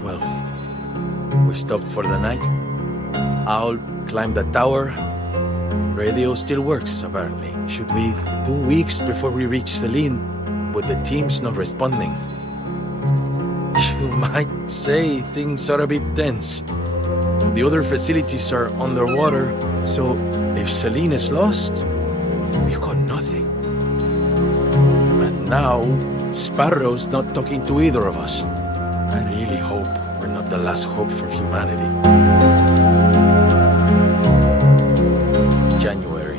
12th. We stopped for the night. Owl climbed the tower. Radio still works, apparently. Should be 2 weeks before we reach Celine, with the teams not responding. You might say things are a bit tense. The other facilities are underwater, so if Celine is lost, we've got nothing. And now, Sparrow's not talking to either of us. I really hope we're not the last hope for humanity. January.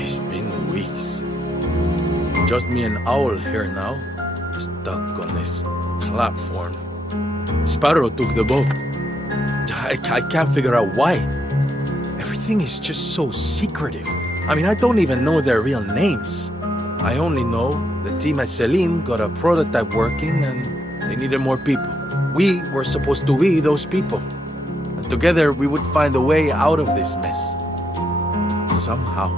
It's been weeks. Just me and Owl here now, stuck on this platform. Sparrow took the boat. I can't figure out why. Everything is just so secretive. I mean, I don't even know their real names. I only know the team at Celine got a prototype working and they needed more people. We were supposed to be those people. And together we would find a way out of this mess. Somehow.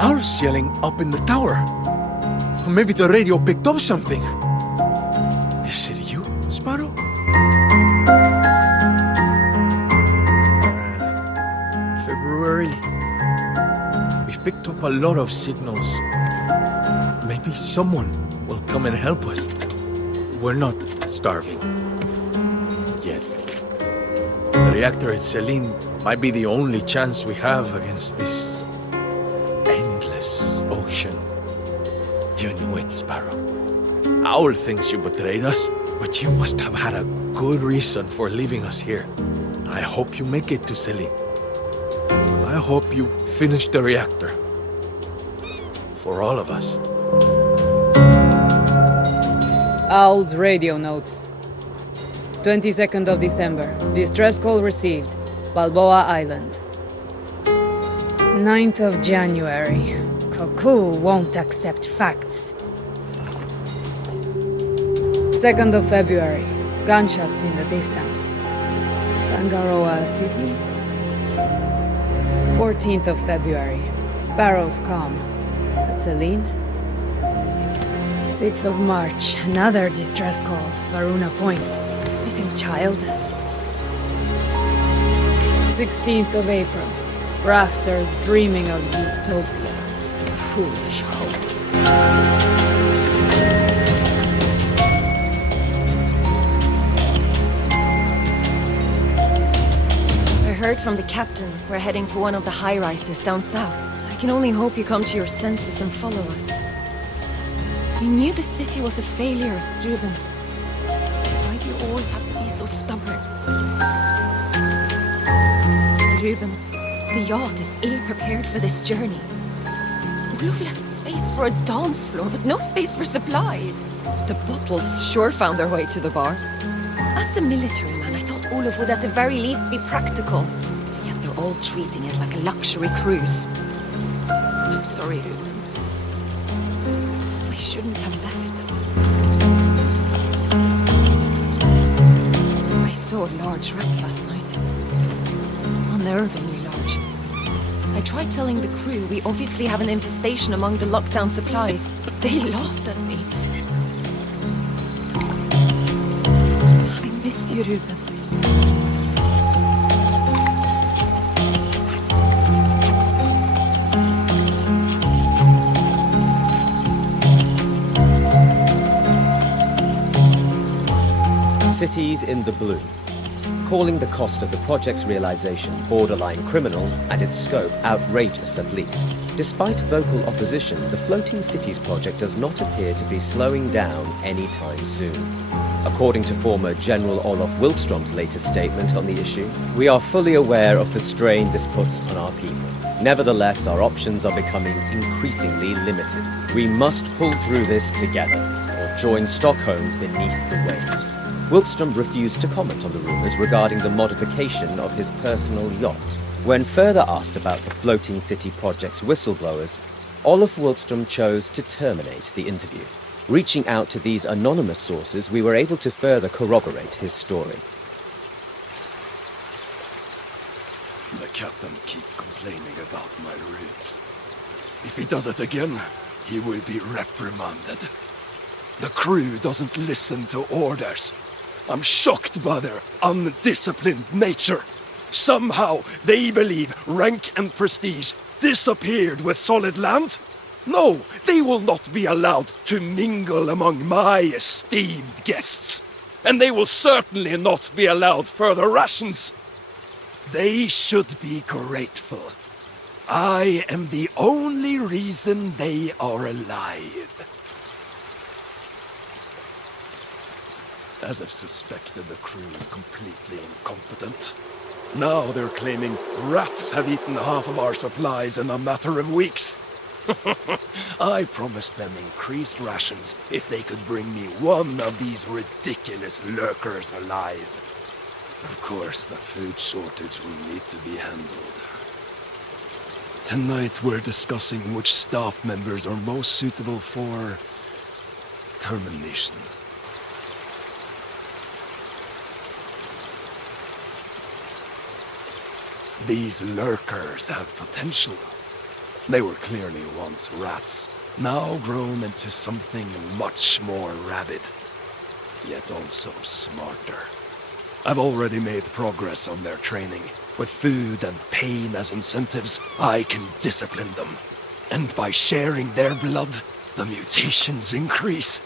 Owl's yelling up in the tower. Or maybe the radio picked up something. Is it you, Sparrow? February. We've picked up a lot of signals. Maybe someone will come and help us. We're not starving. Yet. The reactor at Celine might be the only chance we have against this endless ocean. You knew it, Sparrow. Owl thinks you betrayed us, but you must have had a good reason for leaving us here. I hope you make it to Celine. I hope you finish the reactor. For all of us. Owl's radio notes. 22nd of December. Distress call received. Balboa Island. 9th of January. Cuckoo won't accept facts. 2nd of February. Gunshots in the distance. Tangaroa City. 14th of February. Sparrow's calm. At Celine. 6th of March. Another distress call. Varuna Point. Missing child. 16th of April. Rafters dreaming of utopia. Foolish hope. I heard from the captain. We're heading for one of the high-rises down south. I can only hope you come to your senses and follow us. You knew the city was a failure, Ruben. Why do you always have to be so stubborn? Ruben, the yacht is ill-prepared for this journey. We've left space for a dance floor, but no space for supplies. The bottles sure found their way to the bar. As a military man, I thought Olaf would at the very least be practical. Yet they're all treating it like a luxury cruise. I'm sorry, Ruben. I shouldn't have left. I saw a large rat last night. Unnervingly large. I tried telling the crew we obviously have an infestation among the lockdown supplies. They laughed at me. I miss you, Ruben. Cities in the blue, calling the cost of the project's realization borderline criminal and its scope outrageous at least. Despite vocal opposition, the Floating Cities project does not appear to be slowing down anytime soon. According to former General Olof Wilkstrom's latest statement on the issue, we are fully aware of the strain this puts on our people. Nevertheless, our options are becoming increasingly limited. We must pull through this together, or join Stockholm beneath the waves. Wilkstrom refused to comment on the rumors regarding the modification of his personal yacht. When further asked about the Floating City project's whistleblowers, Olof Wilkstrom chose to terminate the interview. Reaching out to these anonymous sources, we were able to further corroborate his story. The captain keeps complaining about my route. If he does it again, he will be reprimanded. The crew doesn't listen to orders. I'm shocked by their undisciplined nature. Somehow they believe rank and prestige disappeared with solid land. No, they will not be allowed to mingle among my esteemed guests. And they will certainly not be allowed further rations. They should be grateful. I am the only reason they are alive. As I've suspected, the crew is completely incompetent. Now they're claiming rats have eaten half of our supplies in a matter of weeks. I promised them increased rations if they could bring me one of these ridiculous lurkers alive. Of course, the food shortage will need to be handled. Tonight we're discussing which staff members are most suitable for termination. These lurkers have potential. They were clearly once rats, now grown into something much more rabid, yet also smarter. I've already made progress on their training. With food and pain as incentives, I can discipline them. And by sharing their blood, the mutations increase.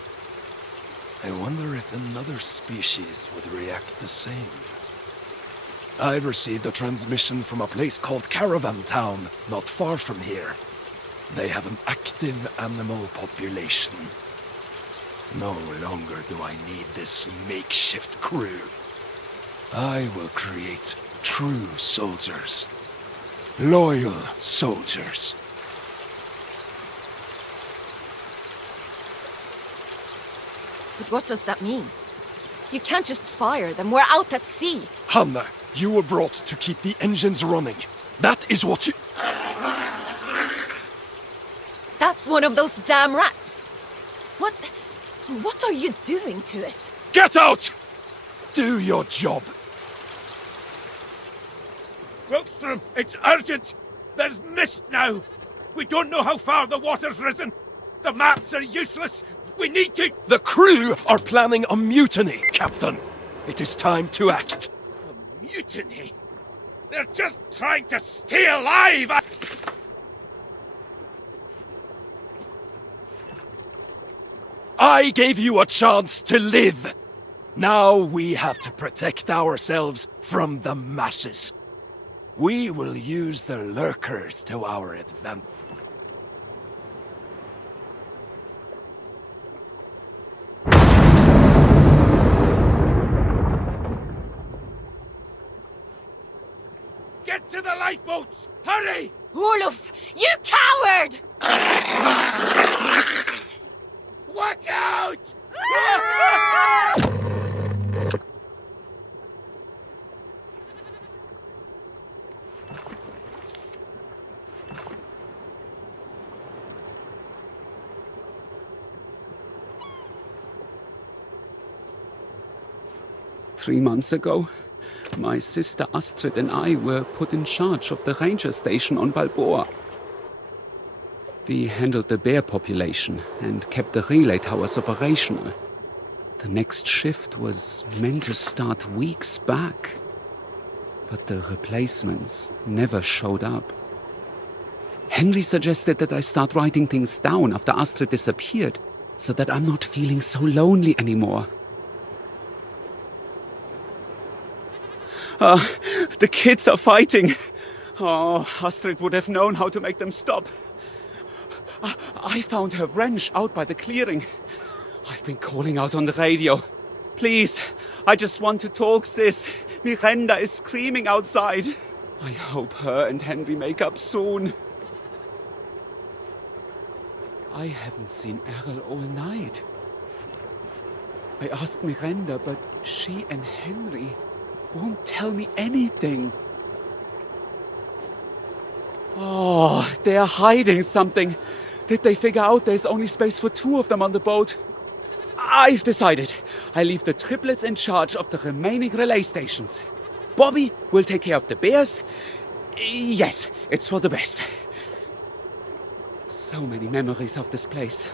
I wonder if another species would react the same. I've received a transmission from a place called Caravan Town, not far from here. They have an active animal population. No longer do I need this makeshift crew. I will create true soldiers. Loyal soldiers. But what does that mean? You can't just fire them. We're out at sea. Hanna, you were brought to keep the engines running. That is what you... That's one of those damn rats. What are you doing to it? Get out! Do your job. Wilkstrom, it's urgent! There's mist now! We don't know how far the water's risen! The maps are useless! We need to... The crew are planning a mutiny, Captain. It is time to act. A mutiny? They're just trying to stay alive! I gave you a chance to live. Now we have to protect ourselves from the masses. We will use the lurkers to our advantage. Get to the lifeboats! Hurry! Olaf, you coward! Watch out! 3 months ago, my sister Astrid and I were put in charge of the ranger station on Balboa. We handled the bear population and kept the relay towers operational. The next shift was meant to start weeks back, but the replacements never showed up. Henry suggested that I start writing things down after Astrid disappeared, so that I'm not feeling so lonely anymore. The kids are fighting. Oh, Astrid would have known how to make them stop. I found her wrench out by the clearing. I've been calling out on the radio. Please, I just want to talk, sis. Miranda is screaming outside. I hope her and Henry make up soon. I haven't seen Errol all night. I asked Miranda, but she and Henry won't tell me anything. Oh, they're hiding something. Did they figure out there's only space for 2 of them on the boat? I've decided. I leave the triplets in charge of the remaining relay stations. Bobby will take care of the bears. Yes, it's for the best. So many memories of this place.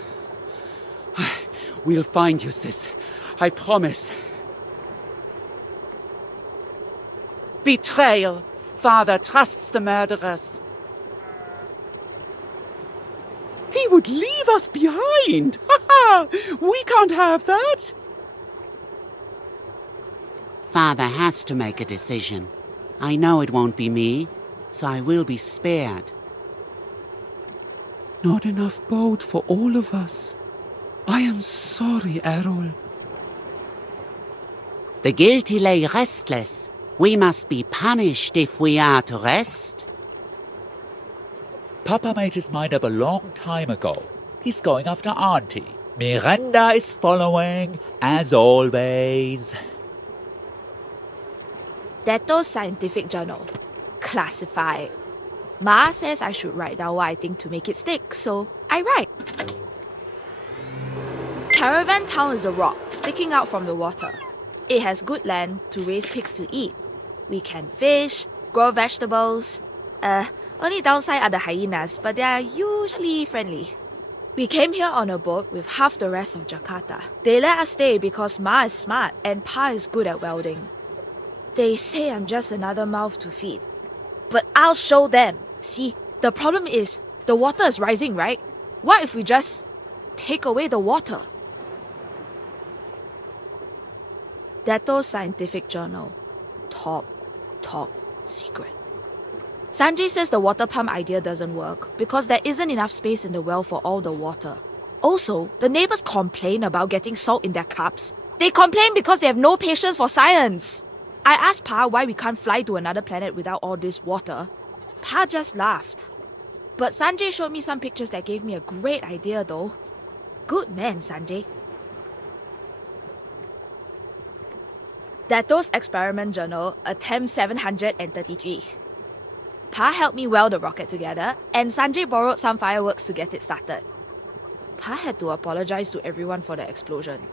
We'll find you, sis. I promise. Betrayal. Father trusts the murderers. He would leave us behind. We can't have that. Father has to make a decision. I know it won't be me, so I will be spared. Not enough boat for all of us. I am sorry, Errol. The guilty lay restless. We must be punished if we are to rest. Papa made his mind up a long time ago. He's going after Auntie. Miranda is following, as always. Deto's scientific journal. Classified. Ma says I should write down what I think to make it stick, so I write. Caravan Town is a rock sticking out from the water. It has good land to raise pigs to eat. We can fish, grow vegetables. Only downside are the hyenas, but they are usually friendly. We came here on a boat with half the rest of Jakarta. They let us stay because Ma is smart and Pa is good at welding. They say I'm just another mouth to feed. But I'll show them. See, the problem is, the water is rising, right? What if we just take away the water? Deto's scientific journal. Top secret. Sanjay says the water pump idea doesn't work because there isn't enough space in the well for all the water. Also, the neighbors complain about getting salt in their cups. They complain because they have no patience for science. I asked Pa why we can't fly to another planet without all this water. Pa just laughed. But Sanjay showed me some pictures that gave me a great idea though. Good man, Sanjay. Deto's experiment journal, attempt 733. Pa helped me weld the rocket together, and Sanjay borrowed some fireworks to get it started. Pa had to apologize to everyone for the explosion.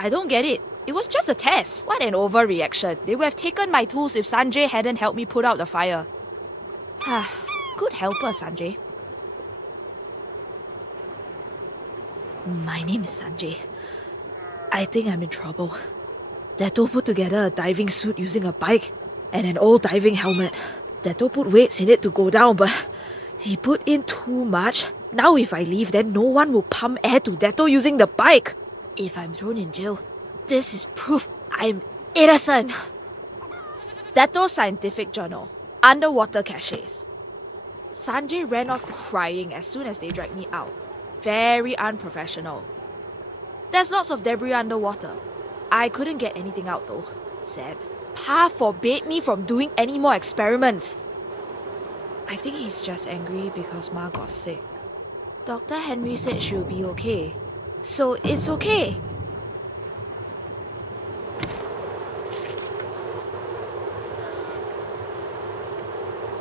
I don't get it. It was just a test. What an overreaction. They would have taken my tools if Sanjay hadn't helped me put out the fire. Good helper, Sanjay. My name is Sanjay. I think I'm in trouble. Deto put together a diving suit using a bike and an old diving helmet. Deto put weights in it to go down, but he put in too much. Now if I leave, then no one will pump air to Deto using the bike. If I'm thrown in jail, this is proof I'm innocent. Deto's scientific journal. Underwater caches. Sanjay ran off crying as soon as they dragged me out. Very unprofessional. There's lots of debris underwater. I couldn't get anything out though. Sad. Pa forbade me from doing any more experiments. I think he's just angry because Ma got sick. Dr. Henry said she'll be okay. So it's okay.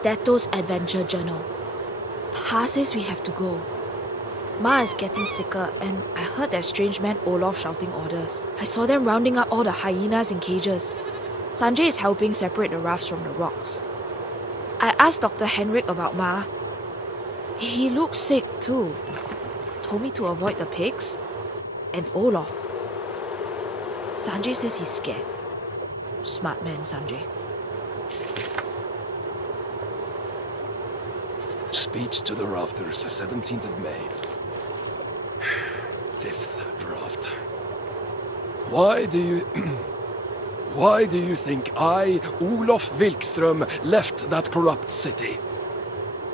Deto's adventure journal. Pa says we have to go. Ma is getting sicker and I heard that strange man Olaf shouting orders. I saw them rounding up all the hyenas in cages. Sanjay is helping separate the rafts from the rocks. I asked Dr. Henrik about Ma. He looked sick too. Told me to avoid the pigs. And Olaf. Sanjay says he's scared. Smart man, Sanjay. Speech to the rafters, 17th of May. 5th draft. Why do you think I, Olof Wilkström, left that corrupt city?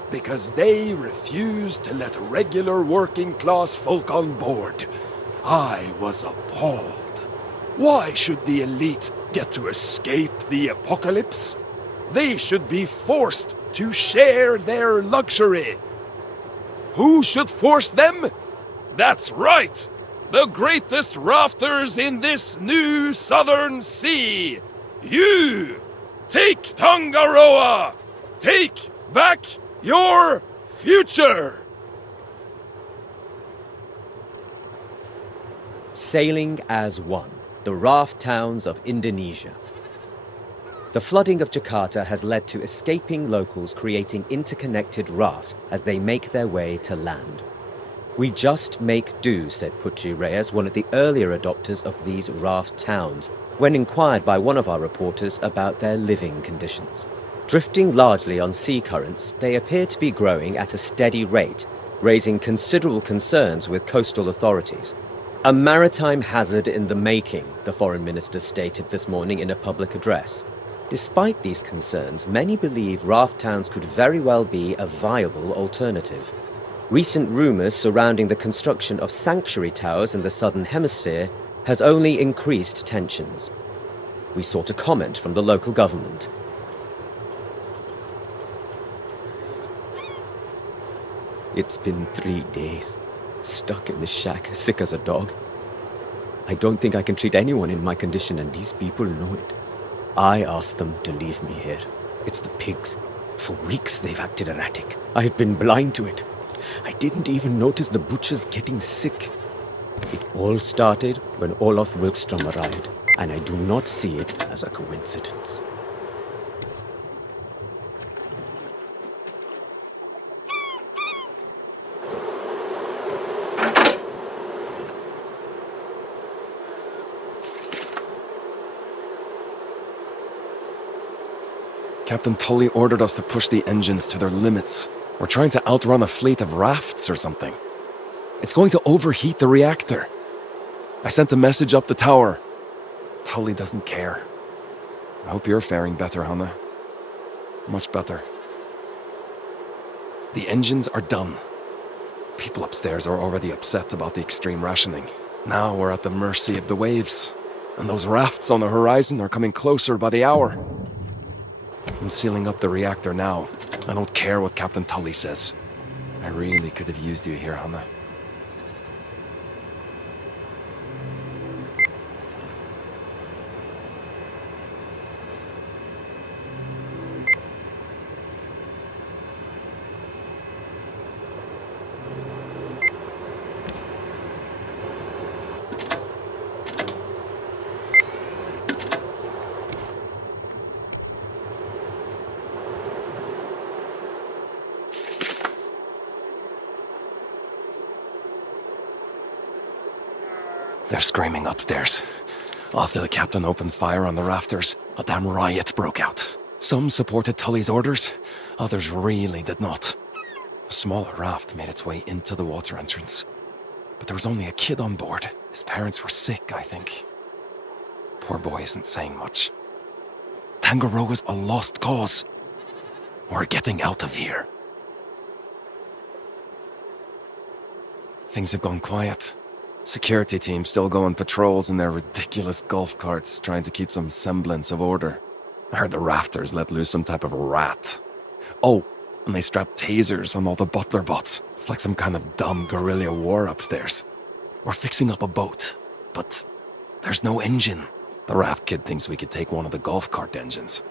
Because they refused to let regular working-class folk on board. I was appalled. Why should the elite get to escape the apocalypse? They should be forced to share their luxury. Who should force them? That's right! The greatest rafters in this new southern sea! You! Take Tangaroa! Take back your future! Sailing as one, the raft towns of Indonesia. The flooding of Jakarta has led to escaping locals creating interconnected rafts as they make their way to land. We just make do, said Putri Reyes, one of the earlier adopters of these raft towns. when inquired by one of our reporters about their living conditions. Drifting largely on sea currents, they appear to be growing at a steady rate, raising considerable concerns with coastal authorities. A maritime hazard in the making, the foreign minister stated this morning in a public address. Despite these concerns, many believe raft towns could very well be a viable alternative. Recent rumours surrounding the construction of sanctuary towers in the southern hemisphere has only increased tensions. We sought a comment from the local government. It's been 3 days, stuck in the shack, sick as a dog. I don't think I can treat anyone in my condition, and these people know it. I asked them to leave me here. It's the pigs. For weeks they've acted erratic. I've been blind to it. I didn't even notice the butchers getting sick. It all started when Olaf Wilstrom arrived, and I do not see it as a coincidence. Captain Tully ordered us to push the engines to their limits. We're trying to outrun a fleet of rafts or something. It's going to overheat the reactor. I sent a message up the tower. Tully doesn't care. I hope you're faring better, Hannah. Much better. The engines are done. People upstairs are already upset about the extreme rationing. Now we're at the mercy of the waves. And those rafts on the horizon are coming closer by the hour. I'm sealing up the reactor now. I don't care what Captain Tully says. I really could have used you here, Hannah. They're screaming upstairs. After the captain opened fire on the rafters, a damn riot broke out. Some supported Tully's orders, others really did not. A smaller raft made its way into the water entrance. But there was only a kid on board. His parents were sick, I think. Poor boy isn't saying much. Tangaroa's a lost cause. We're getting out of here. Things have gone quiet. Security team still go on patrols in their ridiculous golf carts, trying to keep some semblance of order. I heard the rafters let loose some type of rat. Oh, and they strapped tasers on all the butler bots. It's like some kind of dumb guerrilla war upstairs. We're fixing up a boat, but there's no engine. The raft kid thinks we could take one of the golf cart engines.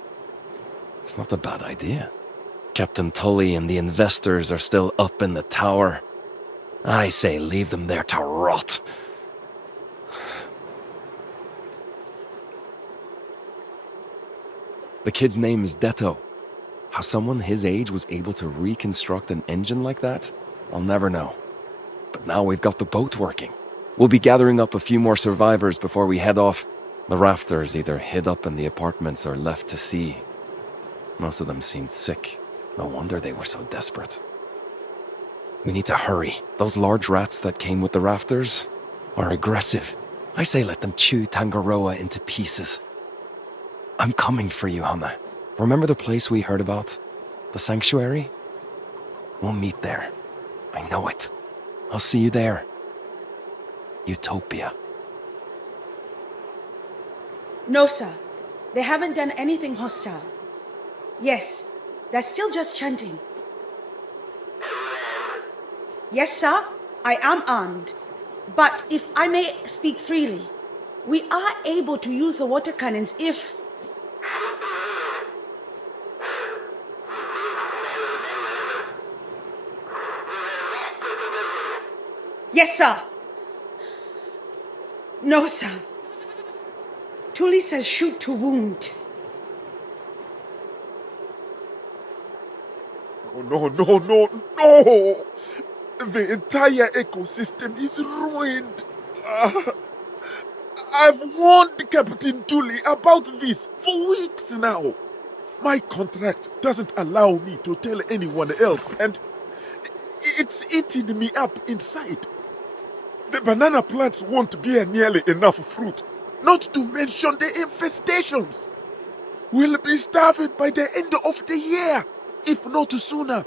It's not a bad idea. Captain Tully and the investors are still up in the tower. I say leave them there to rot. The kid's name is Detto. How someone his age was able to reconstruct an engine like that, I'll never know. But now we've got the boat working. We'll be gathering up a few more survivors before we head off. The rafters either hid up in the apartments or left to sea. Most of them seemed sick. No wonder they were so desperate. We need to hurry. Those large rats that came with the rafters are aggressive. I say let them chew Tangaroa into pieces. I'm coming for you, Hannah. Remember the place we heard about? The sanctuary? We'll meet there. I know it. I'll see you there. Utopia. No, sir. They haven't done anything hostile. Yes, they're still just chanting. Yes, sir, I am armed. But if I may speak freely, we are able to use the water cannons if... Yes, sir. No, sir. Tully says shoot to wound. No, no, no, no! The entire ecosystem is ruined. I've warned Captain Tully about this for weeks now. My contract doesn't allow me to tell anyone else, and it's eating me up inside. The banana plants won't bear nearly enough fruit, not to mention the infestations. We'll be starving by the end of the year, if not sooner.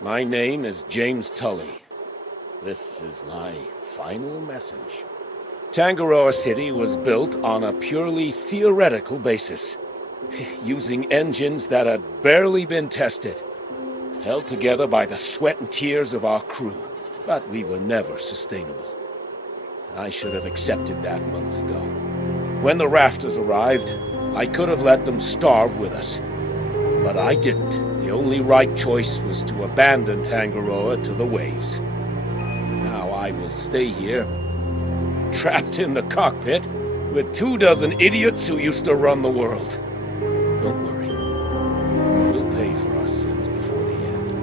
My name is James Tully. This is my final message. Tangaroa City was built on a purely theoretical basis, using engines that had barely been tested, held together by the sweat and tears of our crew, but we were never sustainable. I should have accepted that months ago. When the rafters arrived, I could have let them starve with us, but I didn't. The only right choice was to abandon Tangaroa to the waves. Now I will stay here, trapped in the cockpit, with 24 idiots who used to run the world. Don't worry. We'll pay for our sins before the end.